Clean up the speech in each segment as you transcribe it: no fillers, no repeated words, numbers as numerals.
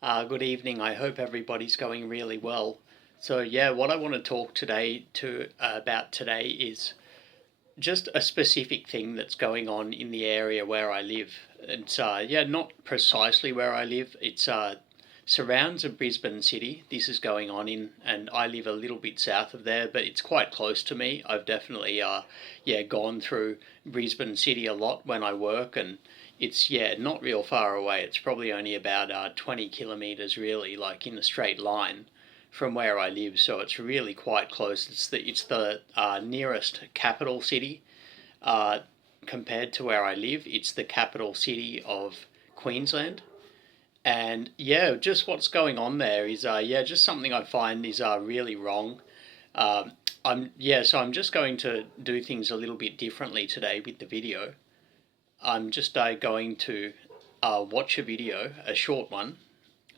Good evening. I hope everybody's going really well. So yeah, what I want to talk about today is just a specific thing that's going on in the area where I live. It's not precisely where I live. It's surrounds of Brisbane city. This is going on in, and I live a little bit south of there, but it's quite close to me. I've definitely gone through Brisbane city a lot when I work, and it's not real far away. It's probably only about 20 kilometers really, like in a straight line from where I live. So it's really quite close. It's the nearest capital city compared to where I live. It's the capital city of Queensland. And yeah, just what's going on there is just something I find is really wrong. So I'm just going to do things a little bit differently today with the video. I'm just going to watch a video, a short one.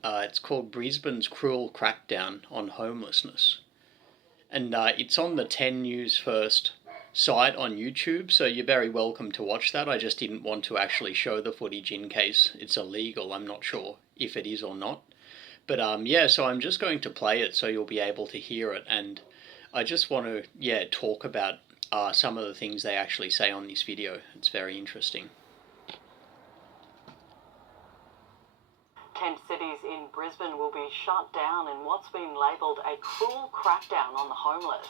It's called Brisbane's Cruel Crackdown on Homelessness. And it's on the 10 News First site on YouTube, so you're very welcome to watch that. I just didn't want to actually show the footage in case it's illegal. I'm not sure if it is or not. But so I'm just going to play it so you'll be able to hear it. And I just want to, talk about some of the things they actually say on this video. It's very interesting. 10 cities in Brisbane will be shut down in what's been labelled a cruel crackdown on the homeless.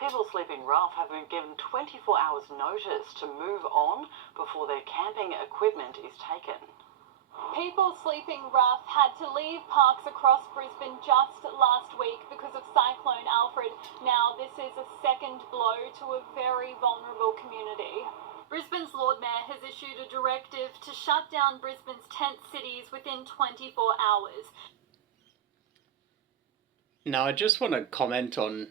People sleeping rough have been given 24 hours notice to move on before their camping equipment is taken. People sleeping rough had to leave parks across Brisbane just last week because of Cyclone Alfred. Now this is a second blow to a very vulnerable community. Brisbane's Lord Mayor has issued a directive to shut down Brisbane's tent cities within 24 hours. Now I just want to comment on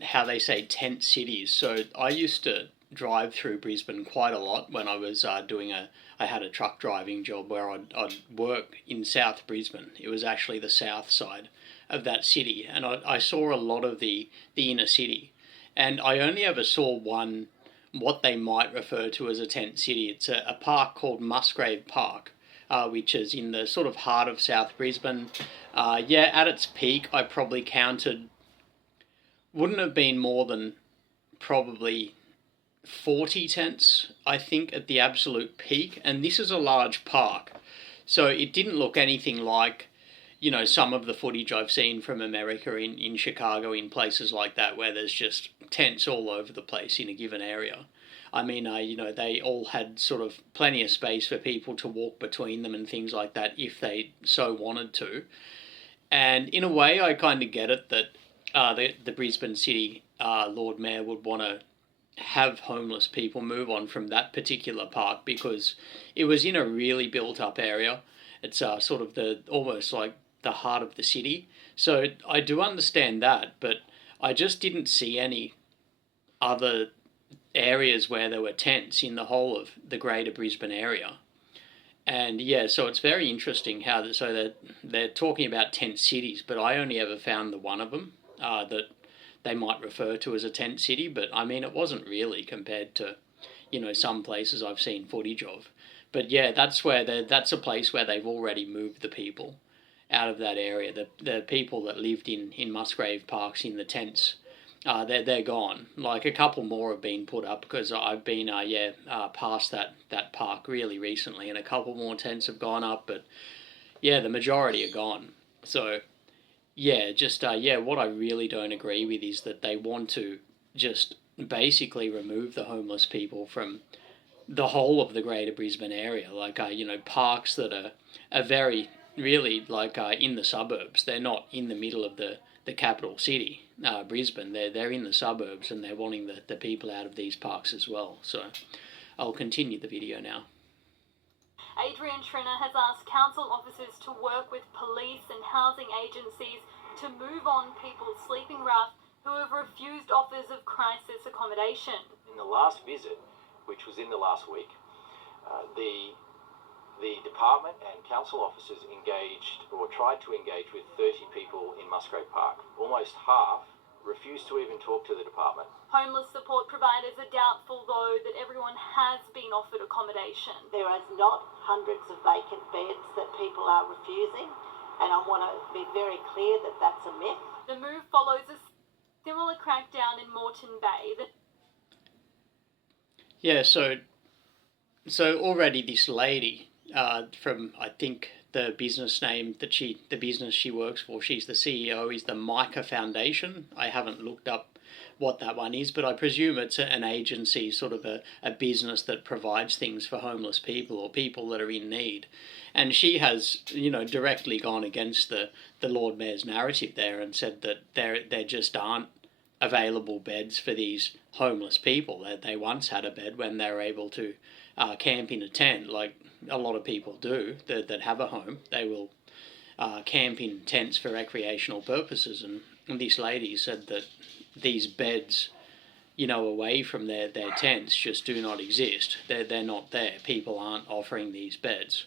how they say tent cities. So I used to drive through Brisbane quite a lot when I was I had a truck driving job where I'd work in South Brisbane. It was actually the south side of that city, and I saw a lot of the inner city, and I only ever saw one, what they might refer to as a tent city. It's a park called Musgrave Park, which is in the sort of heart of South Brisbane. At its peak, I probably counted, wouldn't have been more than probably 40 tents, I think, at the absolute peak. And this is a large park, so it didn't look anything like, some of the footage I've seen from America in Chicago, in places like that, where there's just tents all over the place in a given area. I mean, they all had sort of plenty of space for people to walk between them and things like that if they so wanted to. And in a way, I kind of get it that the Brisbane City Lord Mayor would want to have homeless people move on from that particular park because it was in a really built up area. It's sort of almost like the heart of the city. So I do understand that, but I just didn't see any other areas where there were tents in the whole of the greater Brisbane area. And so it's very interesting how they're talking about tent cities, but I only ever found the one of them that they might refer to as a tent city. But I mean, it wasn't really compared to, some places I've seen footage of. But that's a place where they've already moved the people out of that area. The people that lived in Musgrave Parks in the tents, they're gone. Like a couple more have been put up because I've been past that park really recently, and a couple more tents have gone up. But the majority are gone. So what I really don't agree with is that they want to just basically remove the homeless people from the whole of the greater Brisbane area. Like parks that are very really like in the suburbs. They're not in the middle of the capital city, Brisbane. They're in the suburbs, and they're wanting the people out of these parks as well. So I'll continue the video now. Adrian Trina has asked council officers to work with police and housing agencies to move on people sleeping rough who have refused offers of crisis accommodation. In the last visit, which was in the last week, the department and council officers engaged or tried to engage with 30 people in Musgrave Park. Almost half refused to even talk to the department. Homeless support providers are doubtful, though, that everyone has been offered accommodation. There is not hundreds of vacant beds that people are refusing. And I want to be very clear that that's a myth. The move follows a similar crackdown in Moreton Bay. Yeah, so already this lady from, I think, the business name the business she works for, she's the CEO, is the Micah Foundation. I haven't looked up what that one is, but I presume it's an agency, sort of a business that provides things for homeless people or people that are in need. And she has, directly gone against the Lord Mayor's narrative there and said that there just aren't available beds for these homeless people. They once had a bed when they were able to camp in a tent, like a lot of people do that have a home. They will camp in tents for recreational purposes, and this lady said that these beds, away from their tents just do not exist. They're not there. People aren't offering these beds.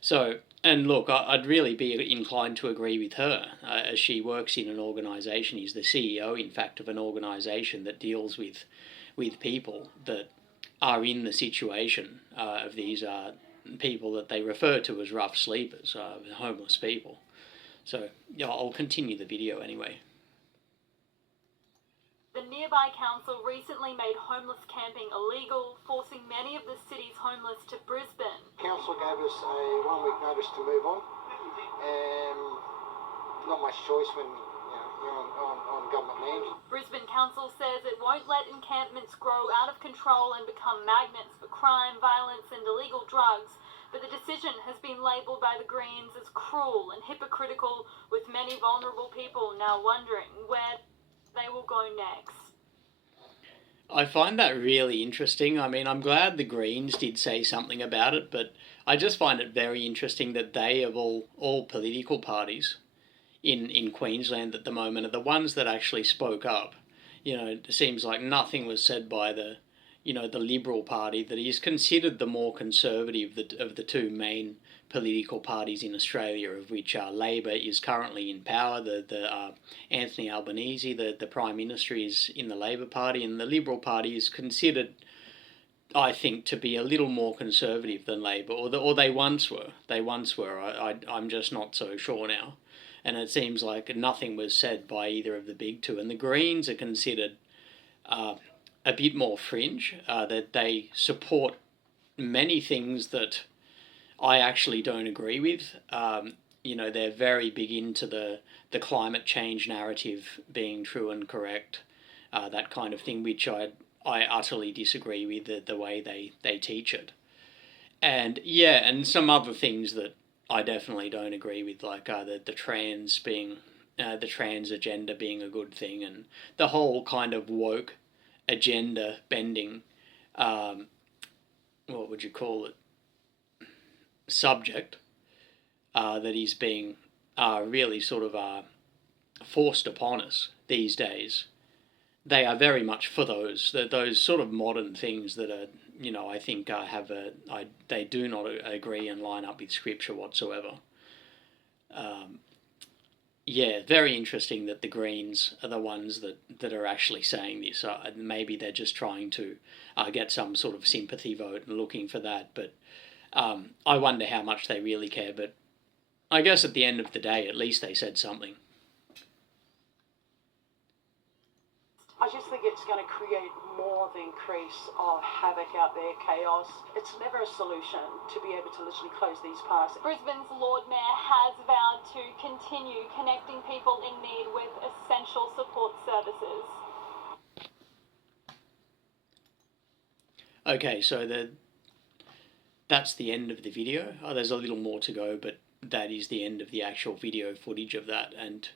So, and look, I'd really be inclined to agree with her, as she works in an organisation. He's the CEO, in fact, of an organisation that deals with people that are in the situation of these people that they refer to as rough sleepers, homeless people. So, yeah, I'll continue the video anyway. The nearby council recently made homeless camping illegal, forcing many of the city's homeless to Brisbane. Council gave us a 1 week notice to move on. Not much choice when you're on government land. Brisbane Council says it won't let encampments grow out of control and become magnets for crime, violence and illegal drugs. But the decision has been labelled by the Greens as cruel and hypocritical, with many vulnerable people now wondering where they will go next. I find that really interesting. I mean, I'm glad the Greens did say something about it, but I just find it very interesting that they, of all political parties in Queensland at the moment, are the ones that actually spoke up. It seems like nothing was said by the Liberal Party, that is considered the more conservative of the two main political parties in Australia, of which Labor is currently in power. The Anthony Albanese, the Prime Minister, is in the Labor Party, and the Liberal Party is considered, I think, to be a little more conservative than Labor, or they once were. I'm just not so sure now. And it seems like nothing was said by either of the big two. And the Greens are considered a bit more fringe, that they support many things that I actually don't agree with. They're very big into the climate change narrative being true and correct, that kind of thing, which I utterly disagree with the way they teach it. And some other things that I definitely don't agree with, like the trans agenda being a good thing, and the whole kind of woke agenda bending, what would you call it, subject that is being really sort of forced upon us these days. They are very much for those sort of modern things that are, I think they do not agree and line up with Scripture whatsoever. Very interesting that the Greens are the ones that are actually saying this. Maybe they're just trying to get some sort of sympathy vote and looking for that, but I wonder how much they really care. But I guess at the end of the day, at least they said something. I just think it's going to create more of the increase of havoc out there, chaos. It's never a solution to be able to literally close these parks. Brisbane's Lord Mayor has vowed to continue connecting people in need with essential support services. Okay, so that's the end of the video. There's a little more to go, but that is the end of the actual video footage of that. And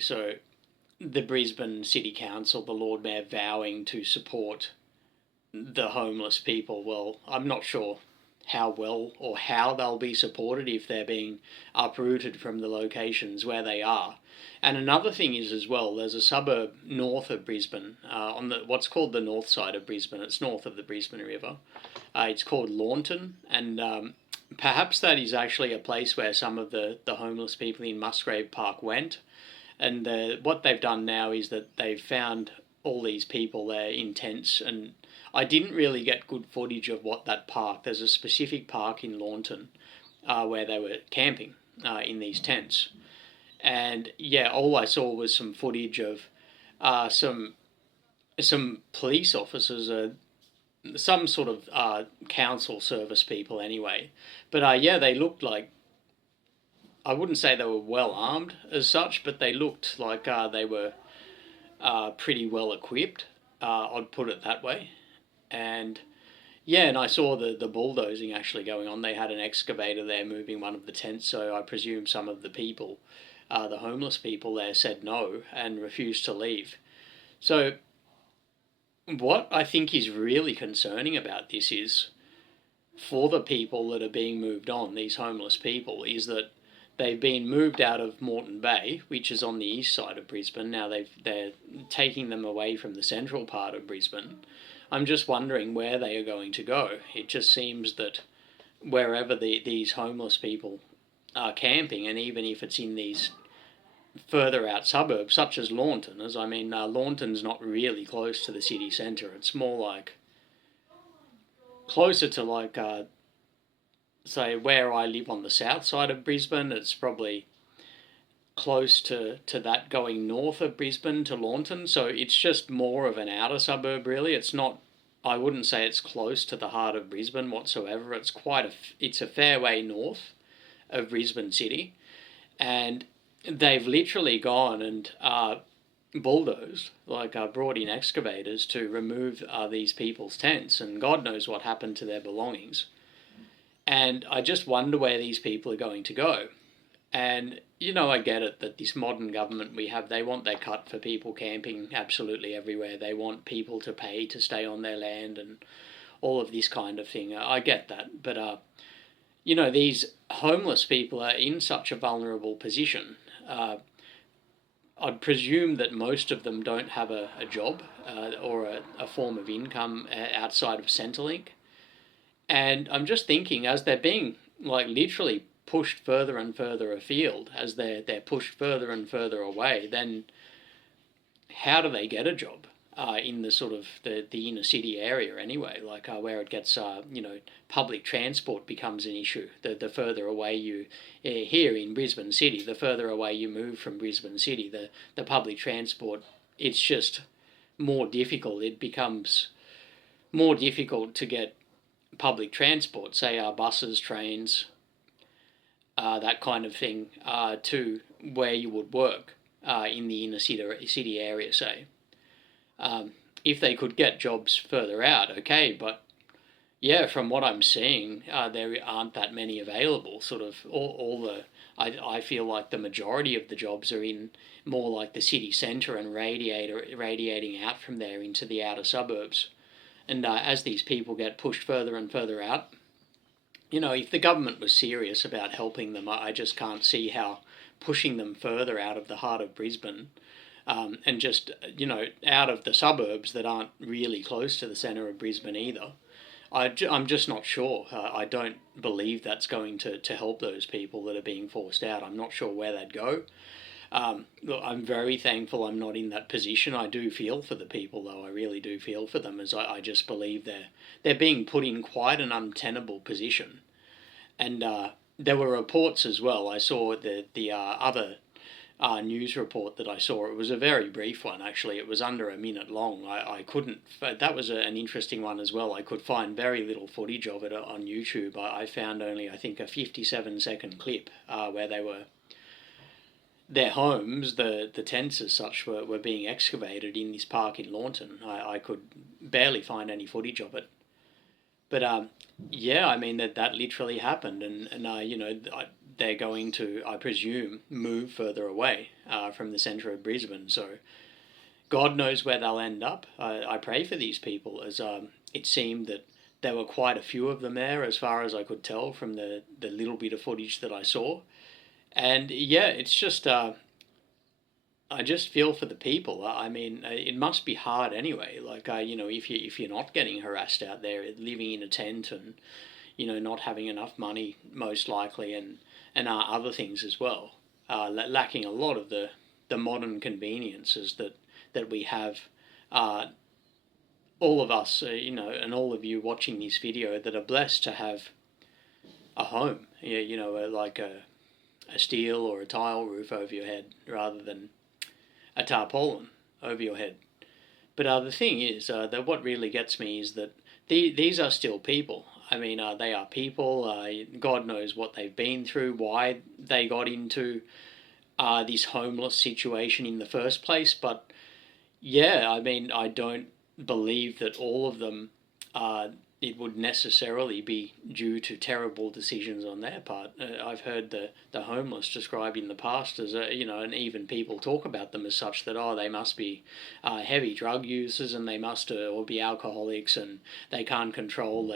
so the Brisbane City Council, the Lord Mayor, vowing to support the homeless people. Well, I'm not sure how well or how they'll be supported if they're being uprooted from the locations where they are. And another thing is as well, there's a suburb north of Brisbane, on what's called the north side of Brisbane. It's north of the Brisbane River. It's called Launton, and perhaps that is actually a place where some of the homeless people in Musgrave Park went. And what they've done now is that they've found all these people there in tents, and I didn't really get good footage of what that park. There's a specific park in Launton, where they were camping in these tents. And yeah, all I saw was some footage of some police officers, some sort of council service people anyway. But yeah, they looked like, I wouldn't say they were well armed as such, but they looked like they were pretty well equipped. I'd put it that way. And yeah, and I saw the bulldozing actually going on. They had an excavator there moving one of the tents, so I presume some of the people, the homeless people there, said no and refused to leave. So what I think is really concerning about this is, for the people that are being moved on, these homeless people, is that they've been moved out of Moreton Bay, which is on the east side of Brisbane. Now they're taking them away from the central part of Brisbane. I'm just wondering where they are going to go. It just seems that wherever these homeless people are camping, and even if it's in these further out suburbs, such as Launton, Launton's not really close to the city centre. It's more like closer to like say where I live on the south side of Brisbane. It's probably close to that going north of Brisbane to Launton. So it's just more of an outer suburb really. It's not, I wouldn't say it's close to the heart of Brisbane whatsoever. It's a fair way north of Brisbane city. And they've literally gone and bulldozed, brought in excavators to remove these people's tents, and God knows what happened to their belongings. And I just wonder where these people are going to go. And, I get it that this modern government we have, they want their cut for people camping absolutely everywhere. They want people to pay to stay on their land and all of this kind of thing. I get that. But, these homeless people are in such a vulnerable position. I'd presume that most of them don't have a job or a form of income outside of Centrelink. And I'm just thinking, as they're being literally pushed further and further afield, as they're pushed further and further away, then how do they get a job in the sort of the inner city area anyway? Where it gets public transport becomes an issue. The further away you here in Brisbane City, the further away you move from Brisbane City, the public transport, it's just more difficult. It becomes more difficult to get public transport, say buses, trains, that kind of thing, to where you would work in the inner city area, say. If they could get jobs further out, okay, but yeah, from what I'm seeing, there aren't that many available. Sort of I feel like the majority of the jobs are in more like the city centre and radiating out from there into the outer suburbs. And as these people get pushed further and further out, if the government was serious about helping them, I just can't see how pushing them further out of the heart of Brisbane and just, out of the suburbs that aren't really close to the centre of Brisbane either. I'm just not sure. I don't believe that's going to help those people that are being forced out. I'm not sure where they'd go. Look, I'm very thankful I'm not in that position. I do feel for the people, though. I really do feel for them, as I just believe they're being put in quite an untenable position. And there were reports as well. I saw the other news report that I saw. It was a very brief one, actually. It was under a minute long. I couldn't... That was an interesting one as well. I could find very little footage of it on YouTube. I found only, I think, a 57-second clip where they were... Their homes, the tents as such, were being excavated in this park in Launton. I could barely find any footage of it. But yeah, I mean that literally happened, and they're going to, I presume, move further away from the centre of Brisbane. So God knows where they'll end up. I pray for these people, as it seemed that there were quite a few of them there, as far as I could tell from the little bit of footage that I saw. And yeah, it's just, I just feel for the people. I mean, it must be hard anyway. If you're not getting harassed out there, living in a tent and, not having enough money, most likely, and other things as well, lacking a lot of the modern conveniences that we have. All of us, and all of you watching this video that are blessed to have a home, like a steel or a tile roof over your head rather than a tarpaulin over your head. But the thing is that what really gets me is that these are still people. I mean, they are people. God knows what they've been through, why they got into this homeless situation in the first place. But yeah, I mean, I don't believe that all of them it would necessarily be due to terrible decisions on their part. I've heard the homeless described in the past as, and even people talk about them as such that, they must be heavy drug users and they must or be alcoholics and they can't control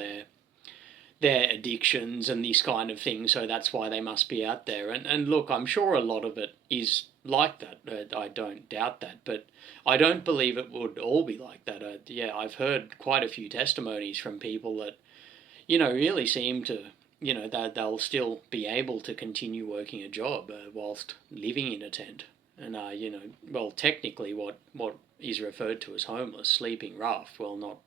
their addictions and this kind of thing, so that's why they must be out there. And look, I'm sure a lot of it is like that. I don't doubt that, but I don't believe it would all be like that. I've heard quite a few testimonies from people that, really seem to, that they'll still be able to continue working a job whilst living in a tent. And, well, technically what is referred to as homeless, sleeping rough, well, not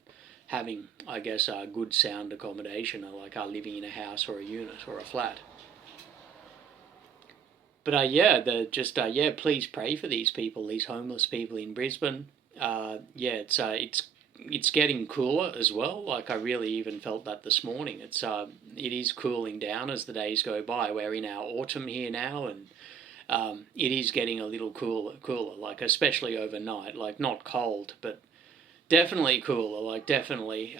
having, I guess, good sound accommodation, like living in a house or a unit or a flat. But please pray for these people, these homeless people in Brisbane. It's getting cooler as well. Like I really even felt that this morning. It is cooling down as the days go by. We're in our autumn here now, and it is getting a little cooler. Like especially overnight. Like not cold, but definitely cooler. Like definitely,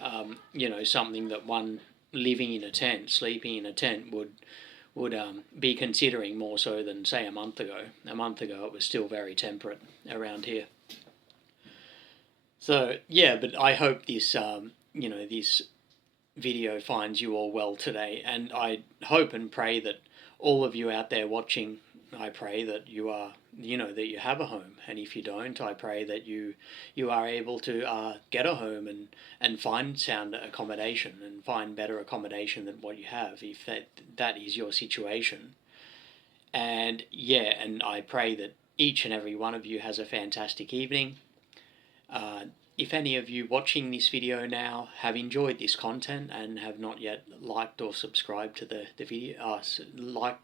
something that one living in a tent, sleeping in a tent would be considering more so than, say, a month ago. A month ago it was still very temperate around here. So, yeah, but I hope this, this video finds you all well today. And I hope and pray that all of you out there watching, I pray that you are, that you have a home. And if you don't, I pray that you are able to get a home and find sound accommodation and find better accommodation than what you have, if that is your situation. And and I pray that each and every one of you has a fantastic evening. If any of you watching this video now have enjoyed this content and have not yet liked or subscribed to the video,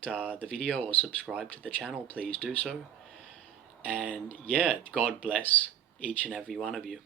the video or subscribed to the channel, please do so. And God bless each and every one of you.